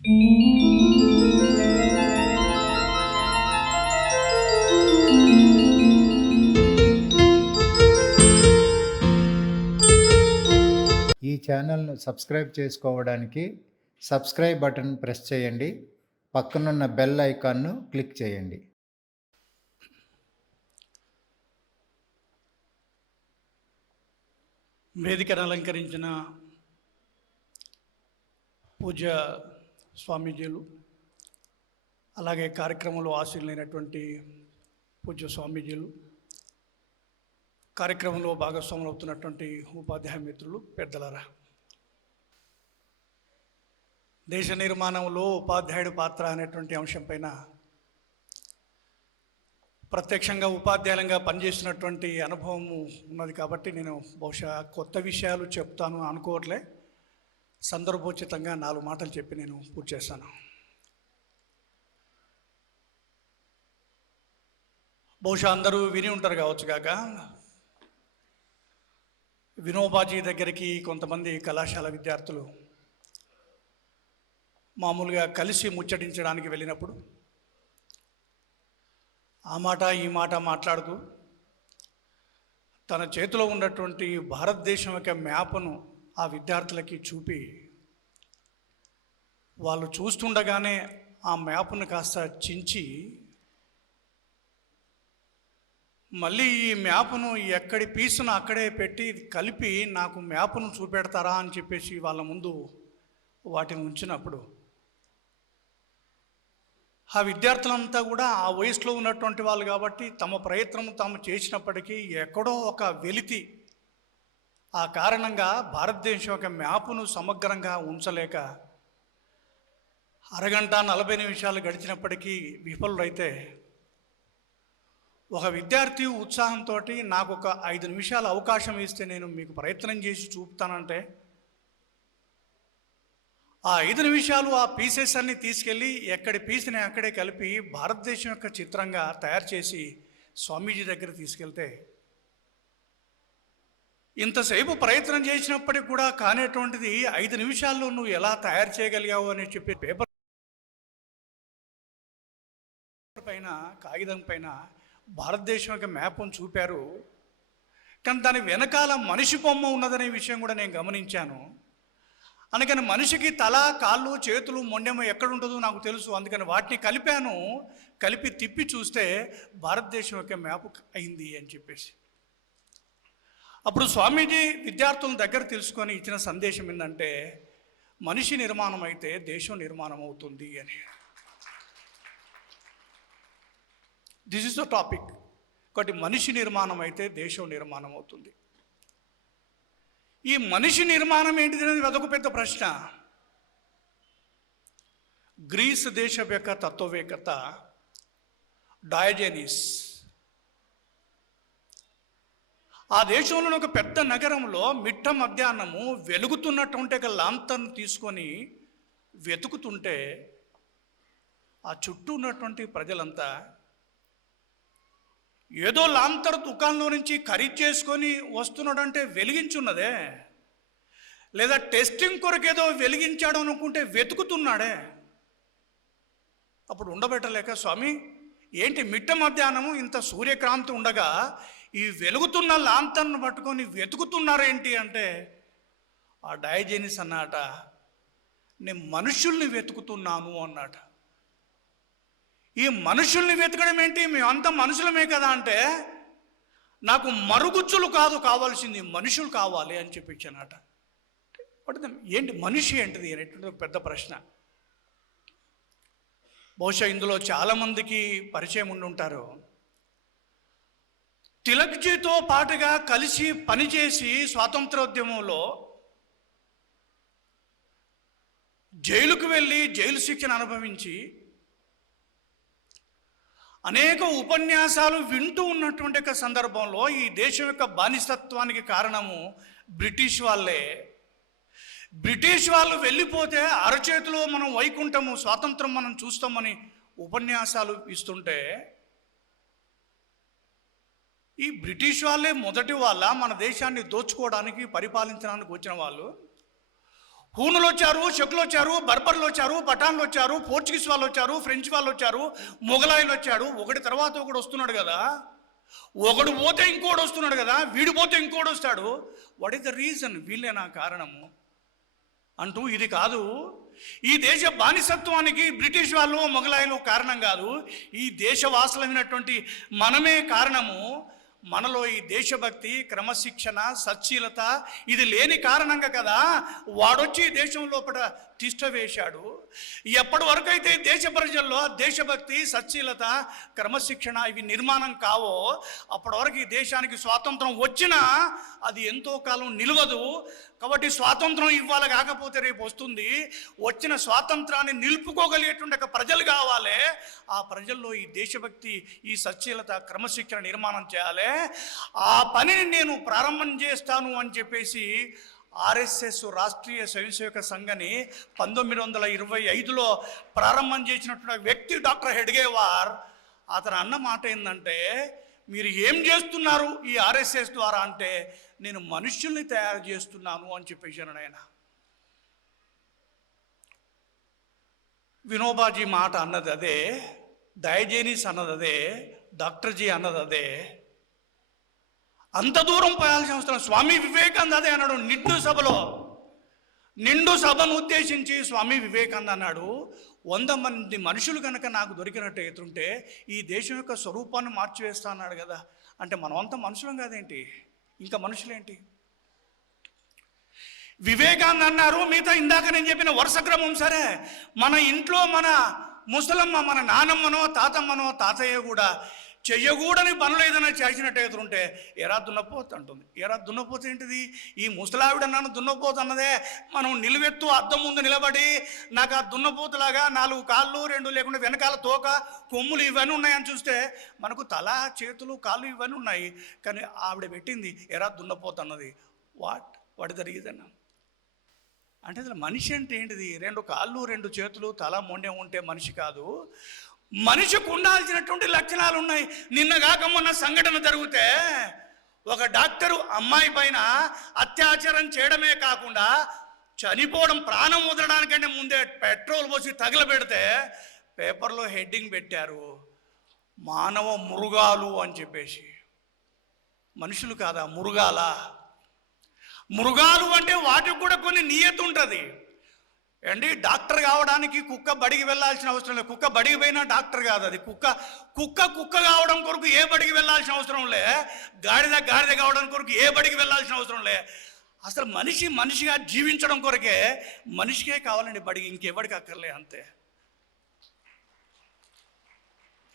ఈ ఛానల్ను సబ్స్క్రైబ్ చేసుకోవడానికి సబ్స్క్రైబ్ బటన్ ప్రెస్ చేయండి. పక్కనున్న బెల్ ఐకాన్ను క్లిక్ చేయండి. వేదికను అలంకరించిన పూజ స్వామీజీలు అలాగే కార్యక్రమంలో ఆశీలైనటువంటి పూజ్య స్వామీజీలు కార్యక్రమంలో భాగస్వాములు అవుతున్నటువంటి ఉపాధ్యాయ మిత్రులు పెద్దలరా. దేశ నిర్మాణంలో ఉపాధ్యాయుడి పాత్ర అనేటువంటి అంశం పైన ప్రత్యక్షంగా ఉపాధ్యాయులంగా పనిచేసినటువంటి అనుభవం ఉన్నది కాబట్టి నేను బహుశా కొత్త విషయాలు చెప్తాను అనుకోవట్లే. సందర్భోచితంగా నాలుగు మాటలు చెప్పి నేను పూర్తి చేస్తాను. బహుశా అందరూ విని ఉంటారు కావచ్చు కాక వినోబాజీ దగ్గరికి కొంతమంది కళాశాల విద్యార్థులు మామూలుగా కలిసి ముచ్చటించడానికి వెళ్ళినప్పుడు ఆ మాట ఈ మాట మాట్లాడుతూ తన చేతిలో ఉన్నటువంటి భారతదేశం యొక్క మ్యాప్ను ఆ విద్యార్థులకి చూపి వాళ్ళు చూస్తుండగానే ఆ మ్యాప్ను కాస్త చించి మళ్ళీ ఈ మ్యాప్ను ఎక్కడి పీసును అక్కడే పెట్టి కలిపి నాకు మ్యాప్ను చూపెడతారా అని చెప్పేసి వాళ్ళ ముందు వాటిని ఉంచినప్పుడు ఆ విద్యార్థులంతా కూడా ఆ వయసులో ఉన్నటువంటి వాళ్ళు కాబట్టి తమ ప్రయత్నం తాము చేసినప్పటికీ ఎక్కడో ఒక వెలితి ఆ కారణంగా భారతదేశం యొక్క మ్యాప్ను సమగ్రంగా ఉంచలేక అరగంట నలభై నిమిషాలు గడిచినప్పటికీ విఫలుడైతే ఒక విద్యార్థి ఉత్సాహంతో నాకు ఒక ఐదు నిమిషాలు అవకాశం ఇస్తే నేను మీకు ప్రయత్నం చేసి చూపుతానంటే ఆ ఐదు నిమిషాలు ఆ పీసెస్ అన్ని తీసుకెళ్ళి ఎక్కడి పీస్ని అక్కడే కలిపి భారతదేశం యొక్క చిత్రంగా తయారు చేసి స్వామీజీ దగ్గర తీసుకెళ్తే ఇంతసేపు ప్రయత్నం చేసినప్పటికి కూడా కానేటువంటిది ఐదు నిమిషాల్లో నువ్వు ఎలా తయారు చేయగలిగావు అని చెప్పి పేపర్ పైన కాగితం పైన భారతదేశం యొక్క మ్యాప్ను చూపారు. కానీ దాని వెనకాల మనిషి బొమ్మ ఉన్నదనే విషయం కూడా నేను గమనించాను. అందుకని మనిషికి తల కాళ్ళు చేతులు మొండెమ ఎక్కడుంటుందో నాకు తెలుసు. అందుకని వాటిని కలిపాను. కలిపి తిప్పి చూస్తే భారతదేశం యొక్క మ్యాప్ అయింది అని చెప్పేసి. అప్పుడు స్వామీజీ విద్యార్థుల దగ్గర తెలుసుకొని ఇచ్చిన సందేశం ఏంటంటే మనిషి నిర్మాణం అయితే దేశం నిర్మాణం అవుతుంది అని. దిస్ ఇస్ ద టాపిక్ ఒకటి మనిషి నిర్మాణం అయితే దేశం నిర్మాణం అవుతుంది ఈ మనిషి నిర్మాణం ఏంటిది అనేది అదొక పెద్ద ప్రశ్న. గ్రీస్ దేశం యొక్క తత్వవేత్త డయాజెనిస్ ఆ దేశంలోని ఒక పెద్ద నగరంలో మిట్ట మధ్యాహ్నము వెలుగుతున్నటువంటి ఒక లాంతర్ను తీసుకొని వెతుకుతుంటే ఆ చుట్టూ ఉన్నటువంటి ప్రజలంతా ఏదో లాంతర్ దుకాణంలో నుంచి ఖరీదు చేసుకొని వస్తున్నాడంటే వెలిగించున్నదే. లేదా టెస్టింగ్ కొరకు ఏదో వెలిగించాడు అనుకుంటే వెతుకుతున్నాడే. అప్పుడు ఉండబెట్టలేక స్వామి ఏంటి మిట్ట మధ్యాహ్నము ఇంత సూర్యక్రాంతి ఉండగా ఈ వెలుగుతున్న లాంతర్ను పట్టుకొని వెతుకుతున్నారేంటి అంటే ఆ డైజెనిస్ అన్నాట నేను మనుషుల్ని వెతుకుతున్నాను అన్నాట. ఈ మనుషుల్ని వెతకడం ఏంటి? మేమంతా మనుషులమే కదా అంటే నాకు మరుగుజ్జులు కాదు కావాల్సింది మనుషులు కావాలి అని చెప్పించానట పడుతుంది ఏంటి మనిషి ఏంటిది? అనేటువంటి ఒక పెద్ద ప్రశ్న. బహుశా ఇందులో చాలామందికి పరిచయం ఉండి ఉంటారు తిలక్జీతో పాటుగా కలిసి పనిచేసి స్వాతంత్రోద్యమంలో జైలుకు వెళ్ళి జైలు శిక్షణ అనుభవించి అనేక ఉపన్యాసాలు వింటూ ఉన్నటువంటి ఒక సందర్భంలో ఈ దేశం యొక్క బానిసత్వానికి కారణము బ్రిటిష్ వాళ్ళే. బ్రిటిష్ వాళ్ళు వెళ్ళిపోతే అరచేతిలో మనం వైకుంఠము స్వాతంత్రం మనం చూస్తామని ఉపన్యాసాలు ఇస్తుంటే ఈ బ్రిటిష్ వాళ్ళే మొదటి వాళ్ళ మన దేశాన్ని దోచుకోవడానికి పరిపాలించడానికి వచ్చిన వాళ్ళు. హూనులు వచ్చారు చెక్కులు వచ్చారు బర్బర్లు వచ్చారు పఠాన్లు వచ్చారు పోర్చుగీస్ వాళ్ళు వచ్చారు ఫ్రెంచ్ వాళ్ళు వచ్చారు మొఘలాయిలు వచ్చాడు ఒకటి తర్వాత ఒకడు వస్తున్నాడు కదా. ఒకడు పోతే ఇంకోటి వస్తున్నాడు కదా వీడు పోతే ఇంకోటి వస్తాడు. వాట్ ఇస్ ద రీజన్ వీళ్ళేనా కారణము? అంటూ ఇది కాదు. ఈ దేశ బానిసత్వానికి బ్రిటిష్ వాళ్ళు మొఘలాయిలు కారణం కాదు. ఈ దేశవాసులైనటువంటి మనమే కారణము. మనలో ఈ దేశభక్తి క్రమశిక్షణ సచ్చీలత ఇది లేని కారణంగా కదా వాడొచ్చి ఈ దేశం లోపల తిష్ట వేశాడు. ఎప్పటి వరకు అయితే దేశ ప్రజల్లో దేశభక్తి సచ్చీలత క్రమశిక్షణ ఇవి నిర్మాణం కావో అప్పటి వరకు ఈ దేశానికి స్వాతంత్రం వచ్చినా అది ఎంతో కాలం నిలవదు. కాబట్టి స్వాతంత్రం ఇవ్వాలి కాకపోతే రేపు వస్తుంది. వచ్చిన స్వాతంత్రాన్ని నిలుపుకోగలిగేటువంటి ఒక ప్రజలు కావాలి. ఆ ప్రజల్లో ఈ దేశభక్తి ఈ సచ్చీలత క్రమశిక్షణ నిర్మాణం చేయాలి. ఆ పనిని నేను ప్రారంభం చేస్తాను అని చెప్పేసి ఆర్ఎస్ఎస్ రాష్ట్రీయ స్వయంసేవక సంఘని పంతొమ్మిది వందల ఇరవై ఐదులో ప్రారంభం చేసినటువంటి వ్యక్తి డాక్టర్ హెడ్గేవార్ అతను అన్న మాట ఏంటంటే మీరు ఏం చేస్తున్నారు ఈ ఆర్ఎస్ఎస్ ద్వారా అంటే నేను మనుషుల్ని తయారు చేస్తున్నాను అని చెప్పేశాను ఆయన. వినోబాజీ మాట అన్నది అదే డయజేనిస్ అన్నది అదే డాక్టర్ జీ అన్నది అదే అంత దూరం పోయాల్సిన అవసరం స్వామి వివేకానంద అదే అన్నాడు. నిండు సభలో నిండు సభను ఉద్దేశించి స్వామి వివేకానంద అన్నాడు వంద మంది మనుషులు కనుక నాకు దొరికినట్టు ఎదురుంటే ఈ దేశం యొక్క స్వరూపాన్ని మార్చివేస్తా అన్నాడు కదా. అంటే మనమంతా మనుషులం కాదేంటి? ఇంకా మనుషులేంటి? వివేకానంద అన్నారు మిగతా ఇందాక నేను చెప్పిన వరుస క్రమం సరే. మన ఇంట్లో మన ముసలమ్మ మన నానమ్మనో తాతమ్మనో తాతయ్య కూడా చెయ్యకూడని పనులు ఏదైనా చేసినట్టు ఎదురుంటే ఎరా దున్నపోతు అంటుంది. ఎరా దున్నపోతు ఏంటిది? ఈ ముసలావిడ నన్ను దున్నపోతు అన్నదే మనం నిలువెత్తు అద్దం ముందు నిలబడి నాకు ఆ దున్నపోతులాగా నాలుగు కాళ్ళు రెండు లేకుండా వెనకాల తోక కొమ్ములు ఇవన్నీ ఉన్నాయని చూస్తే మనకు తల చేతులు కాళ్ళు ఇవన్నీ ఉన్నాయి. కానీ ఆవిడ పెట్టింది ఎరా దున్నపోతు అన్నది. వాట్? వాట్ జరిగిందన్నా అంటే అసలు మనిషి అంటే ఏంటిది? రెండు కాళ్ళు రెండు చేతులు తల మొండెం ఉంటే మనిషి కాదు. మనిషికి ఉండాల్సినటువంటి లక్షణాలు ఉన్నాయి. నిన్న కాక మొన్న సంఘటన జరిగితే ఒక డాక్టరు అమ్మాయి పైన అత్యాచారం చేయడమే కాకుండా చనిపోవడం ప్రాణం వదలడానికంటే ముందే పెట్రోల్ పోసి తగలబెడితే పేపర్లో హెడ్డింగ్ పెట్టారు. మానవ మృగాలు అని చెప్పేసి. మనుషులు కాదా? మృగాల? మృగాలు అంటే వాటికి కూడా కొన్ని నియత ఉంటుంది. అండి డాక్టర్ కావడానికి కుక్క బడికి వెళ్ళాల్సిన అవసరం లేదు. కుక్క బడికి పోయినా డాక్టర్ కాదు అది. కుక్క కుక్క కుక్క కావడం కొరకు ఏ బడికి వెళ్ళాల్సిన అవసరం లే. గాడిద గాడిద కావడం కొరకు ఏ బడికి వెళ్ళాల్సిన అవసరం లే. అసలు మనిషి మనిషిగా జీవించడం కొరకే మనిషికే కావాలండి బడికి. ఇంకెవడికి అక్కర్లే అంతే.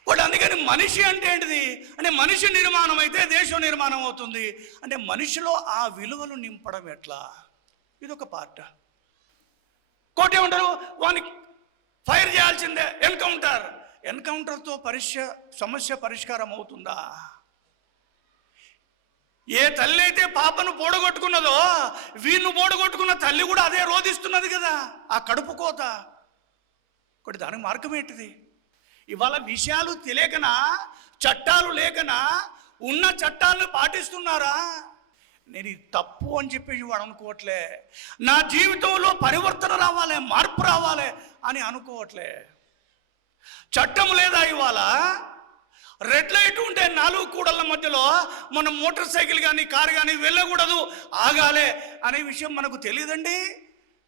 వాడు అందుకని మనిషి అంటే ఏంటిది? అంటే మనిషి నిర్మాణం అయితే దేశం నిర్మాణం అవుతుంది. అంటే మనిషిలో ఆ విలువలు నింపడం ఎట్లా? ఇది ఒక పార్ట్. కోటి ఉంటారు వానికి ఫైర్ చేయాల్సిందే ఎన్కౌంటర్. ఎన్కౌంటర్తో పరిష్య సమస్య పరిష్కారం అవుతుందా? ఏ తల్లి అయితే పాపను పోడగొట్టుకున్నదో వీళ్ళు పోడగొట్టుకున్న తల్లి కూడా అదే రోధిస్తున్నది కదా ఆ కడుపు కోత. ఒకటి దానికి మార్గం ఏంటిది? ఇవాళ విషయాలు తెలియకనా చట్టాలు లేకనా ఉన్న చట్టాలను పాటిస్తున్నారా? నేను ఇది తప్పు అని చెప్పేసి వాడు అనుకోవట్లే. నా జీవితంలో పరివర్తన రావాలి మార్పు రావాలి అని అనుకోవట్లే. చట్టం లేదా ఇవాళ? రెడ్ లైట్ ఉంటే నాలుగు కూడళ్ళ మధ్యలో మన మోటార్ సైకిల్ కానీ కారు కానీ వెళ్ళకూడదు ఆగాలే అనే విషయం మనకు తెలియదండి.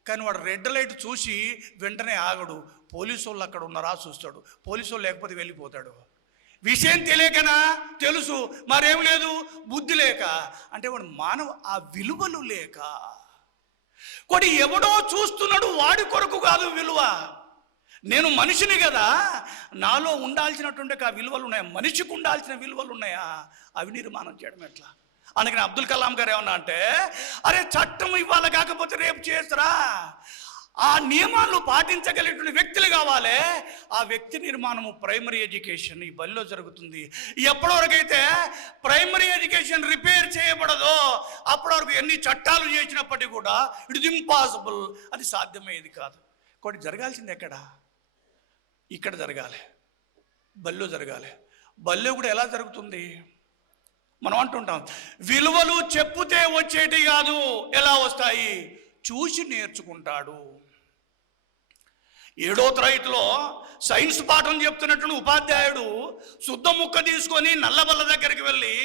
కానీ వాడు రెడ్ లైట్ చూసి వెంటనే ఆగడు. పోలీసు వాళ్ళు అక్కడ ఉన్నారా చూస్తాడు. పోలీసు వాళ్ళు లేకపోతే వెళ్ళిపోతాడు. విషయం తెలియకనా? తెలుసు. మరేం లేదు? బుద్ధి లేక. అంటే వాడు మానవ ఆ విలువలు లేక. కొడి ఎవడో చూస్తున్నాడు వాడి కొరకు కాదు విలువ. నేను మనిషిని కదా. నాలో ఉండాల్సినటువంటి ఆ విలువలు ఉన్నాయా? మనిషికి ఉండాల్సిన విలువలు ఉన్నాయా? అవి నిర్మాణం చేయడం ఎట్లా? అందుకని అబ్దుల్ కలాం గారు ఏమన్నా అంటే అరే చట్టం ఇవాళ కాకపోతే రేపు చేస్తారా? ఆ నియమాలు పాటించగలిగిన వ్యక్తులు కావాలి. ఆ వ్యక్తి నిర్మాణము ప్రైమరీ ఎడ్యుకేషన్ ఈ బలిలో జరుగుతుంది. ఎప్పటి వరకైతే ప్రైమరీ ఎడ్యుకేషన్ రిపేర్ చేయబడదో అప్పటి వరకు ఎన్ని చట్టాలు చేసినప్పటికీ కూడా ఇట్ ఇస్ ఇంపాసిబుల్. అది సాధ్యమయ్యేది కాదు. ఒకటి జరగాల్సింది ఎక్కడ? ఇక్కడ జరగాలి. బల్లో జరగాలి. బల్లో కూడా ఎలా జరుగుతుంది? మనం అంటుంటాం విలువలు చెప్పుతే వచ్చేటి కాదు. ఎలా వస్తాయి? చూసి నేర్చుకుంటాడు. ఏడో తరగతిలో సైన్స్ పాఠం చెప్తున్నట్టు ఉపాధ్యాయుడు శుద్ధ ముక్క తీసుకొని నల్లబల్ల దగ్గరికి వెళ్ళి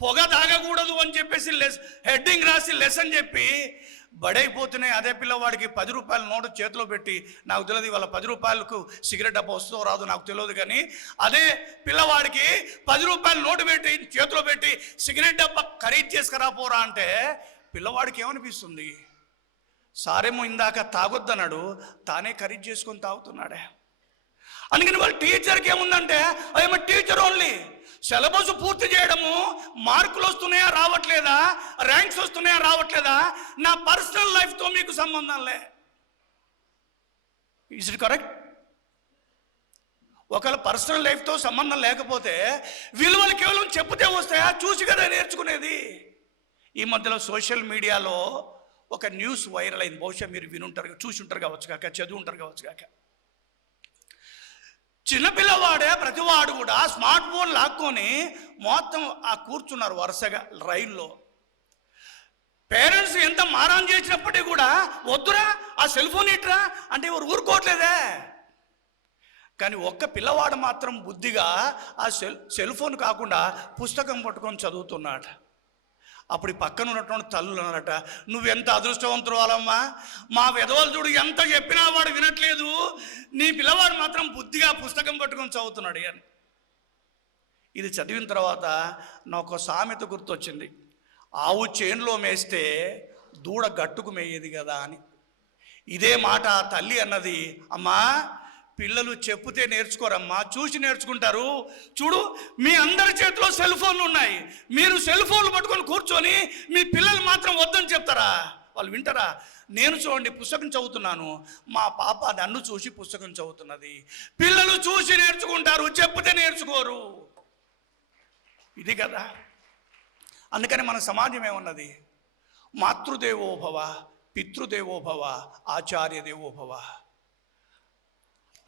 పొగ తాగకూడదు అని చెప్పేసి లెస్ హెడ్డింగ్ రాసి లెసన్ చెప్పి బడైపోతున్నాయి అదే పిల్లవాడికి పది రూపాయల నోటు చేతిలో పెట్టి నాకు తెలియదు వాళ్ళ పది రూపాయలకు సిగరెట్ డబ్బా వస్తుందో రాదు నాకు తెలియదు కానీ అదే పిల్లవాడికి పది రూపాయల నోటు పెట్టి చేతిలో పెట్టి సిగరెట్ డబ్బా ఖరీదు చేసుకురా పోరా అంటే పిల్లవాడికి ఏమనిపిస్తుంది? సారేమో ఇందాక తాగొద్దన్నాడు తానే ఖరీదు చేసుకొని తాగుతున్నాడే. అందుకని వాళ్ళ టీచర్కి ఏముందంటే అయ్యమ్మ టీచర్ ఓన్లీ సిలబస్ పూర్తి చేయడము మార్కులు వస్తున్నాయా రావట్లేదా ర్యాంక్స్ వస్తున్నాయా రావట్లేదా నా పర్సనల్ లైఫ్తో మీకు సంబంధం లే. ఇస్ ఇట్ కరెక్ట్ ఒకవేళ పర్సనల్ లైఫ్తో సంబంధం లేకపోతే విలువలు కేవలం చెప్తే వస్తాయా చూసి కదా నేర్చుకునేది. ఈ మధ్యలో సోషల్ మీడియాలో ఒక న్యూస్ వైరల్ అయింది. బహుశా మీరు వినుంటారు చూసి ఉంటారు కావచ్చు కాక చదువు ఉంటారు కావచ్చు కాక. చిన్నపిల్లవాడే ప్రతివాడు కూడా స్మార్ట్ ఫోన్ లాక్కొని మొత్తం ఆ కూర్చున్నారు వరుసగా రైల్లో. పేరెంట్స్ ఎంత మారాన్ చేసినప్పటికీ కూడా వద్దురా ఆ సెల్ ఫోన్ ఇట్రా అంటే ఎవరు ఊరుకోవట్లేదే. కానీ ఒక్క పిల్లవాడు మాత్రం బుద్ధిగా ఆ సెల్ సెల్ ఫోన్ కాకుండా పుస్తకం పట్టుకొని చదువుతున్నాడు. అప్పుడు ఈ పక్కన ఉన్నటువంటి తల్లులు అన్నారట నువ్వెంత వాళ్ళమ్మా మా విధవలు చూడు ఎంత చెప్పినా వాడు వినట్లేదు. నీ పిల్లవాడు మాత్రం బుద్ధిగా పుస్తకం పట్టుకొని చదువుతున్నాడు అని. ఇది చదివిన తర్వాత నాకు సామెత గుర్తొచ్చింది. ఆవు చేనులో మేస్తే దూడ గట్టుకు మేయేది కదా అని. ఇదే మాట తల్లి అన్నది అమ్మా పిల్లలు చెప్తే నేర్చుకోరమ్మా చూసి నేర్చుకుంటారు. చూడు మీ అందరి చేతిలో సెల్ ఫోన్లు ఉన్నాయి. మీరు సెల్ ఫోన్లు పట్టుకొని కూర్చొని మీ పిల్లలు మాత్రం వద్దని చెప్తారా? వాళ్ళు వింటారా? నేను చూడండి పుస్తకం చదువుతున్నాను. మా పాప నన్ను చూసి పుస్తకం చదువుతున్నది. పిల్లలు చూసి నేర్చుకుంటారు చెప్తే నేర్చుకోరు. ఇది కదా. అందుకని మన సమాజం ఏమన్నది? మాతృదేవోభవ పితృదేవోభవ ఆచార్య దేవోభవ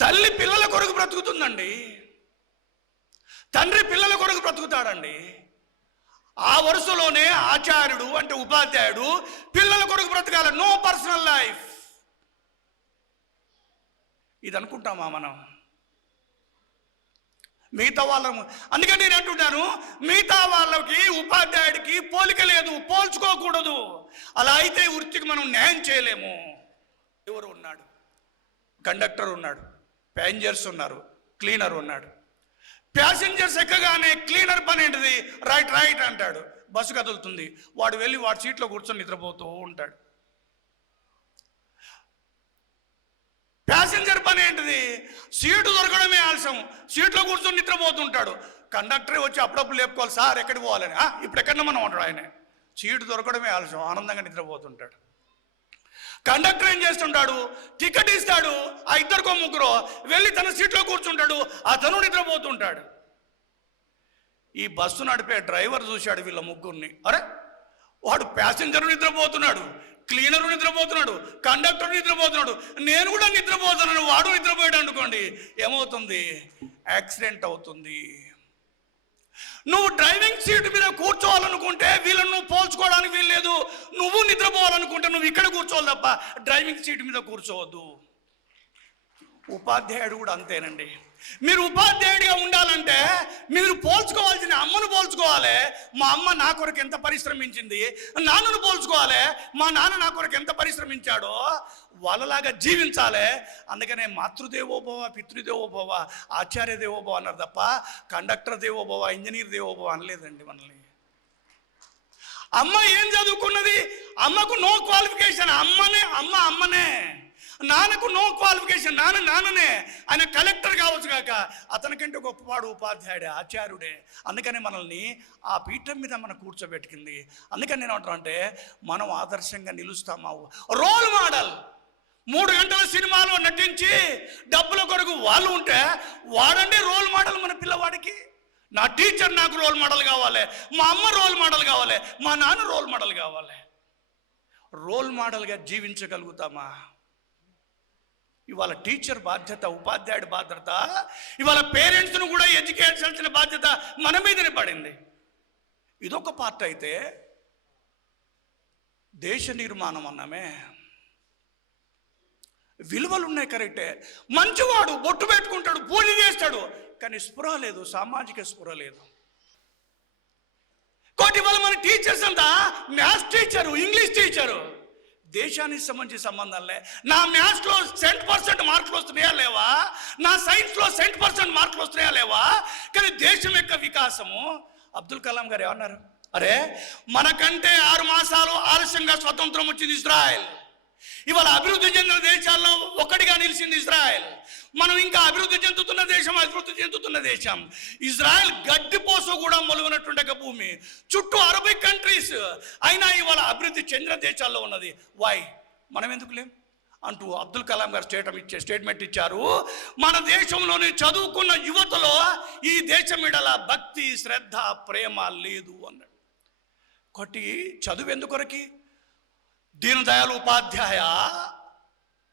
తల్లి పిల్లల కొరకు బ్రతుకుతుందండి. తండ్రి పిల్లల కొరకు బ్రతుకుతాడండి. ఆ వరుసలోనే ఆచార్యుడు అంటే ఉపాధ్యాయుడు పిల్లల కొరకు బ్రతకాలి నో పర్సనల్ లైఫ్. ఇది అనుకుంటామా మనం? మిగతా వాళ్ళము అందుకని నేను అంటుంటాను మిగతా వాళ్ళకి ఉపాధ్యాయుడికి పోలిక లేదు పోల్చుకోకూడదు. అలా అయితే వృత్తికి మనం న్యాయం చేయలేము. ఎవరు ఉన్నాడు కండక్టర్ ఉన్నాడు. ప్యాసింజర్స్ ఉన్నారు క్లీనర్ ఉన్నాడు. ప్యాసింజర్స్ ఎక్కగానే క్లీనర్ పని ఏంటిది? రైట్ రైట్ అంటాడు. బస్సు కదులుతుంది. వాడు వెళ్ళి వాడి సీట్లో కూర్చొని నిద్రపోతూ ఉంటాడు. ప్యాసింజర్ పని ఏంటిది? సీటు దొరకడమే ఆలస్యం. సీట్లో కూర్చొని నిద్రపోతుంటాడు. కండక్టరే వచ్చి అప్పుడప్పుడు లేపుకోవాలి. సార్ ఎక్కడికి పోవాలని? ఇప్పుడు ఎక్కడ మనం ఉంటాడు ఆయన. సీటు దొరకడమే ఆలస్యం. ఆనందంగా నిద్రపోతుంటాడు. కండక్టర్ ఏం చేస్తుంటాడు? టికెట్ ఇస్తాడు. ఆ ఇద్దరికో ముగ్గురు వెళ్ళి తన సీట్లో కూర్చుంటాడు. అతను నిద్రపోతుంటాడు. ఈ బస్సు నడిపే డ్రైవర్ చూశాడు వీళ్ళ ముగ్గురిని. అరే వాడు ప్యాసింజర్ నిద్రపోతున్నాడు. క్లీనర్ నిద్రపోతున్నాడు. కండక్టర్ నిద్రపోతున్నాడు. నేను కూడా నిద్రపోతున్నాను. వాడు నిద్రపోయాడు అనుకోండి. ఏమవుతుంది? యాక్సిడెంట్ అవుతుంది. నువ్వు డ్రైవింగ్ సీట్ మీద కూర్చోవాలనుకుంటే వీళ్ళని నువ్వు పోల్చుకోవడానికి వీల్లేదు. నువ్వు నిద్రపోవాలనుకుంటే నువ్వు ఇక్కడ కూర్చోవాలి తప్ప డ్రైవింగ్ సీట్ మీద కూర్చోవద్దు. ఉపాధ్యాయుడు కూడా అంతేనండి. మీరు ఉపాధ్యాయుడిగా ఉండాలంటే మీరు పోల్చుకోవాల్సిన అమ్మను పోల్చుకోవాలి. మా అమ్మ నా కొరకు ఎంత పరిశ్రమించింది? నాన్నను పోల్చుకోవాలి. మా నాన్న నా కొరకు ఎంత పరిశ్రమించాడో వాళ్ళలాగా జీవించాలి. అందుకనే మాతృదేవోభవ పితృదేవోభవ ఆచార్య దేవోభవ అన్నారు తప్ప కండక్టర్ దేవోభవ ఇంజనీర్ దేవోభవ అనలేదండి మనల్ని. అమ్మ ఏం చదువుకున్నది? అమ్మకు నో క్వాలిఫికేషన్. అమ్మనే అమ్మ అమ్మనే. నాన్నకు నో క్వాలిఫికేషన్ నాన్న నాన్ననే. ఆయన కలెక్టర్ కావచ్చు కాక అతనికంటే గొప్పవాడు ఉపాధ్యాయుడే ఆచార్యుడే. అందుకని మనల్ని ఆ పీఠం మీద మనం కూర్చోబెట్టుకుంది అందుకని నేను అంటున్నా అంటే మనం ఆదర్శంగా నిలుస్తామా రోల్ మోడల్ మూడు గంటల సినిమాలో నటించి డబ్బుల కొరకు వాళ్ళు ఉంటే వాడండి రోల్ మోడల్ మన పిల్లవాడికి. నా టీచర్ నాకు రోల్ మోడల్ కావాలి. మా అమ్మ రోల్ మోడల్ కావాలి. మా నాన్న రోల్ మోడల్ కావాలి. రోల్ మోడల్గా జీవించగలుగుతామా? ఇవాళ టీచర్ బాధ్యత ఉపాధ్యాయుడి బాధ్యత ఇవాళ పేరెంట్స్ను కూడా ఎడ్యుకేట్ చేయాల్సిన బాధ్యత మన మీదనే పడింది. ఇదొక పార్ట్ అయితే దేశ నిర్మాణం అన్నమే. విలువలు ఉన్నాయి కరెక్టే. మంచివాడు బొట్టు పెట్టుకుంటాడు పూజ చేస్తాడు కానీ స్పృహ లేదు సామాజిక స్పృహ లేదు. కోటి వల్ల మన టీచర్స్ అంతా మ్యాథ్స్ టీచరు ఇంగ్లీష్ టీచరు. దేశానికి సంబంధించిన సంబంధాలే నా మ్యాథ్స్లో సెంట్ పర్సెంట్ మార్కులు వస్తున్నాయా లేవా? నా సైన్స్లో సెంట్ పర్సెంట్ మార్కులు వస్తున్నాయా లేవా? కానీ దేశం యొక్క వికాసము అబ్దుల్ కలాం గారు ఏమన్నారు? అరే మనకంటే ఆరు మాసాలు ఆలస్యంగా స్వతంత్రం వచ్చింది ఇజ్రాయెల్. ఇవాళ అభివృద్ధి చెందిన దేశాల్లో ఒకటిగా నిలిచింది ఇజ్రాయెల్. మనం ఇంకా అభివృద్ధి చెందుతున్న దేశం అభివృద్ధి చెందుతున్న దేశం. ఇజ్రాయెల్ గడ్డిపోసు కూడా మొలుగునటువంటి ఒక భూమి. చుట్టూ అరబై కంట్రీస్ అయినా ఇవాళ అభివృద్ధి చెందిన దేశాల్లో ఉన్నది. వై మనం ఎందుకు లేం? అంటూ అబ్దుల్ కలాం గారు స్టేటం ఇచ్చే స్టేట్మెంట్ ఇచ్చారు. మన దేశంలోని చదువుకున్న యువతలో ఈ దేశం ఇడల భక్తి శ్రద్ధ ప్రేమ లేదు అన్నాడు. కొట్టి చదువు ఎందుకొరకి? దీనదయాళ్ ఉపాధ్యాయ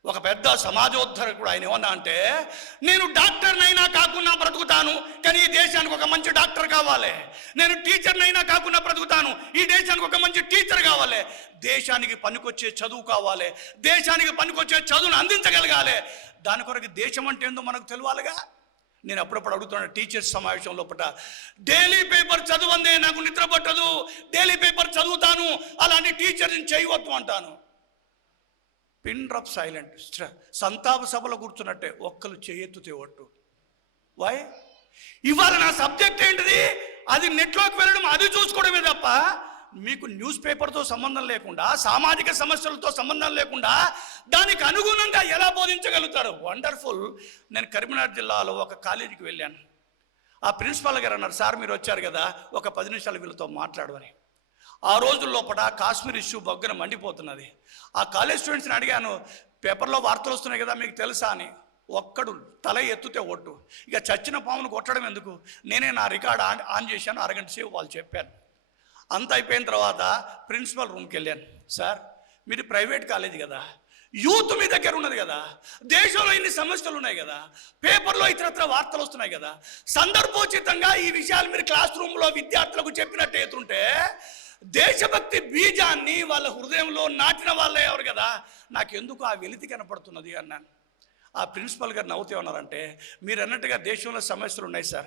ఒక పెద్ద సమాజోద్ధరకుడు ఆయన ఏమన్నా అంటే నేను డాక్టర్నైనా కాకుండా బ్రతుకుతాను కానీ ఈ దేశానికి ఒక మంచి డాక్టర్ కావాలి. నేను టీచర్నైనా కాకుండా బ్రతుకుతాను ఈ దేశానికి ఒక మంచి టీచర్ కావాలి. దేశానికి పనికొచ్చే చదువు కావాలి. దేశానికి పనికొచ్చే చదువును అందించగలగాలి. దాని కొరకు దేశం అంటే ఏందో మనకు తెలియాలిగా. నేను అప్పుడప్పుడు అడుగుతున్నాను టీచర్స్ సమావేశం లోపల డైలీ పేపర్ చదవందే నాకు నిద్ర పట్టదు డైలీ పేపర్ చదువుతాను అలాంటి టీచర్ని చేయవద్దు అంటాను. పిన్ డ్రాప్ సైలెంట్ సంతాప సభలో కూర్చున్నట్టే ఒక్కరు చేయెత్తుతే ఒట్టు. వై ఇవాళ నా సబ్జెక్ట్ ఏంటిది? అది నెట్లోకి వెళ్ళడం అది చూసుకోవడమే తప్ప మీకు న్యూస్ పేపర్తో సంబంధం లేకుండా సామాజిక సమస్యలతో సంబంధం లేకుండా దానికి అనుగుణంగా ఎలా బోధించగలుగుతారు? వండర్ఫుల్ నేను కరీంనగర్ జిల్లాలో ఒక కాలేజీకి వెళ్ళాను. ఆ ప్రిన్సిపాల్ గారు అన్నారు సార్ మీరు వచ్చారు కదా ఒక పది నిమిషాలు వీళ్ళతో మాట్లాడమని. ఆ రోజు లోపల కాశ్మీర్ ఇష్యూ బొగ్గన మండిపోతున్నది. ఆ కాలేజ్ స్టూడెంట్స్ని అడిగాను పేపర్లో వార్తలు వస్తున్నాయి కదా మీకు తెలుసా? అని. ఒక్కడు తల ఎత్తుతే ఒట్టు. ఇక చచ్చిన పామును కొట్టడం ఎందుకు? నేనే నా రికార్డ్ ఆన్ ఆన్ చేశాను అరగంట సేపు వాళ్ళు చెప్పాను అంత అయిపోయిన తర్వాత ప్రిన్సిపల్ రూమ్కి వెళ్ళాను. సార్ మీరు ప్రైవేట్ కాలేజీ కదా. యూత్ మీ దగ్గర ఉన్నది కదా. దేశంలో ఇన్ని సమస్యలు ఉన్నాయి కదా. పేపర్లో ఇతరత్ర వార్తలు వస్తున్నాయి కదా. సందర్భోచితంగా ఈ విషయాలు మీరు క్లాస్ రూమ్లో విద్యార్థులకు చెప్పినట్టు అవుతుంటే దేశభక్తి బీజాన్ని వాళ్ళ హృదయంలో నాటిన వాళ్ళే ఎవరు కదా. నాకెందుకు ఆ వెలితి కనపడుతున్నది అన్నాను. ఆ ప్రిన్సిపల్ గారు నవ్వుతూ ఉన్నారంటే మీరు అన్నట్టుగా దేశంలో సమస్యలు ఉన్నాయి సార్.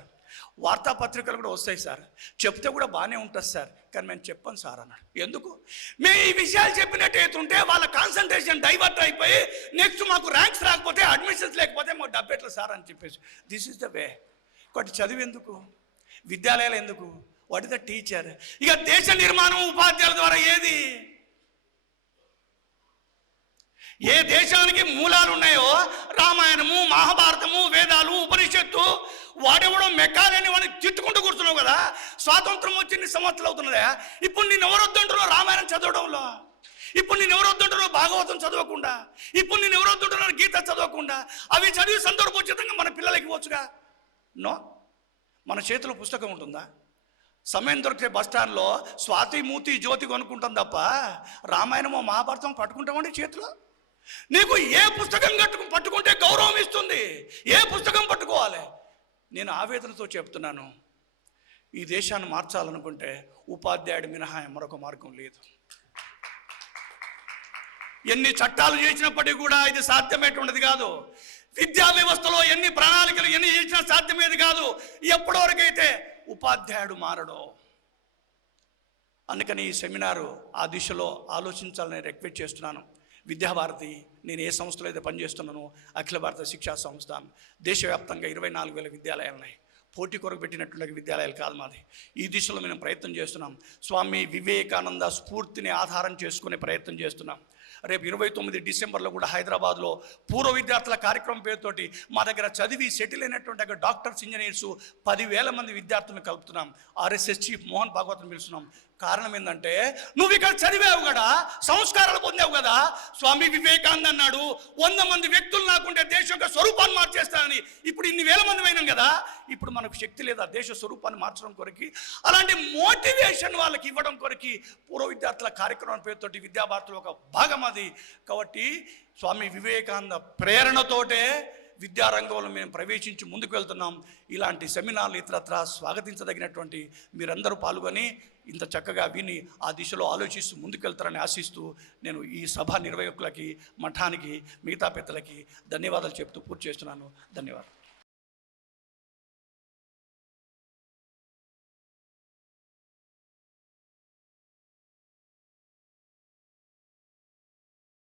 వార్తాపత్రికలు కూడా వస్తాయి సార్. చెప్తే కూడా బాగానే ఉంటుంది సార్. కానీ మేము చెప్పాను సార్ అన్నాడు. ఎందుకు? మేము ఈ విషయాలు చెప్పినట్టు అవుతుంటే వాళ్ళ కాన్సన్ట్రేషన్ డైవర్ట్ అయిపోయి నెక్స్ట్ మాకు ర్యాంక్స్ రాకపోతే అడ్మిషన్స్ లేకపోతే మాకు డబ్బెట్ల సార్ అని చెప్పేసి. దిస్ ఇస్ ద వే ఒకటి చదువు ఎందుకు? విద్యాలయాలు ఎందుకు? వాట్ ఇస్ ద టీచర్ ఇక దేశ నిర్మాణం ఉపాధ్యాయుల ద్వారా ఏది? ఏ దేశానికి మూలాలు ఉన్నాయో రామాయణము మహాభారతము వేదాలు ఉపనిషత్తు వాడెవడో మెక్కాలని వాడిని తిట్టుకుంటూ కూర్చున్నావు కదా. స్వాతంత్రం వచ్చి ఇన్ని సంవత్సరాలు అవుతున్నదా ఇప్పుడు నేను ఎవరొద్దంటున్నావు రామాయణం చదవడంలో? ఇప్పుడు నేను ఎవరొద్దంటున్నావు భాగవతం చదవకుండా? ఇప్పుడు నేను ఎవరొద్దంటున్నాను గీత చదవకుండా? అవి చదివి సందర్భోచితంగా మన పిల్లలకి ఇవ్వచ్చుగా? నో. మన చేతిలో పుస్తకం ఉంటుందా? సమయం దొరికితే బస్ స్టాండ్లో స్వాతి మూతి జ్యోతి కొనుక్కుంటాం తప్ప రామాయణమో మహాభారతం పట్టుకుంటామండి చేతిలో? నీకు ఏ పుస్తకం కట్టుకు పట్టుకుంటే గౌరవం ఇస్తుంది. ఏ పుస్తకం పట్టుకోవాలి? నేను ఆవేదనతో చెప్తున్నాను. ఈ దేశాన్ని మార్చాలనుకుంటే ఉపాధ్యాయుడు మినహా మరొక మార్గం లేదు. ఎన్ని చట్టాలు చేసినప్పటికీ కూడా ఇది సాధ్యమేటువంటిది కాదు. విద్యా వ్యవస్థలో ఎన్ని ప్రణాళికలు ఎన్ని చేసినా సాధ్యమేది కాదు. ఎప్పటివరకైతే ఉపాధ్యాయుడు మారడో. అందుకని ఈ సెమినారు ఆ దిశలో ఆలోచించాలని రిక్వెస్ట్ చేస్తున్నాను. విద్యాభారతి నేను ఏ సంస్థలో అయితే పనిచేస్తున్నానో అఖిల భారత శిక్షా సంస్థ దేశవ్యాప్తంగా ఇరవై నాలుగు వేల విద్యాలయాలు ఉన్నాయి. పోటీ కొరకు పెట్టినటువంటి విద్యాలయాలు కాదు మాది. ఈ దిశలో మేము ప్రయత్నం చేస్తున్నాం. స్వామి వివేకానంద స్ఫూర్తిని ఆధారం చేసుకునే ప్రయత్నం చేస్తున్నాం. రేపు ఇరవై తొమ్మిది డిసెంబర్లో కూడా హైదరాబాద్లో పూర్వ విద్యార్థుల కార్యక్రమం పేరుతోటి మా దగ్గర చదివి సెటిల్ అయినటువంటి డాక్టర్స్ ఇంజనీర్స్ పదివేల మంది విద్యార్థులను కలుపుతున్నాం. ఆర్ఎస్ఎస్ చీఫ్ మోహన్ భాగవతం పిలుస్తున్నాం. కారణం ఏంటంటే నువ్వు ఇక్కడ చదివావు కదా సంస్కారాలు పొందావు కదా. స్వామి వివేకానంద అన్నాడు వంద మంది వ్యక్తులు నాకుంటే దేశం యొక్క స్వరూపాన్ని మార్చేస్తానని ఇప్పుడు ఇన్ని వేల మంది అయినాం కదా ఇప్పుడు మనకు శక్తి లేదా దేశ స్వరూపాన్ని మార్చడం కొరకి అలాంటి మోటివేషన్ వాళ్ళకి ఇవ్వడం కొరకి పూర్వ విద్యార్థుల కార్యక్రమం పేరుతోటి విద్యాభారతులు ఒక భాగం అది. కాబట్టి స్వామి వివేకానంద ప్రేరణతోటే విద్యారంగంలో మేము ప్రవేశించి ముందుకు వెళ్తున్నాం. ఇలాంటి సెమినార్లు ఇతరత్ర స్వాగతించదగినటువంటి మీరందరూ పాల్గొని ఇంత చక్కగా విని ఆ దిశలో ఆలోచిస్తూ ముందుకెళ్తారని ఆశిస్తూ నేను ఈ సభ నిర్వాహకులకి మఠానికి మిగతా పెద్దలకి ధన్యవాదాలు చెప్తూ పూర్తి చేస్తున్నాను. ధన్యవాదాలు.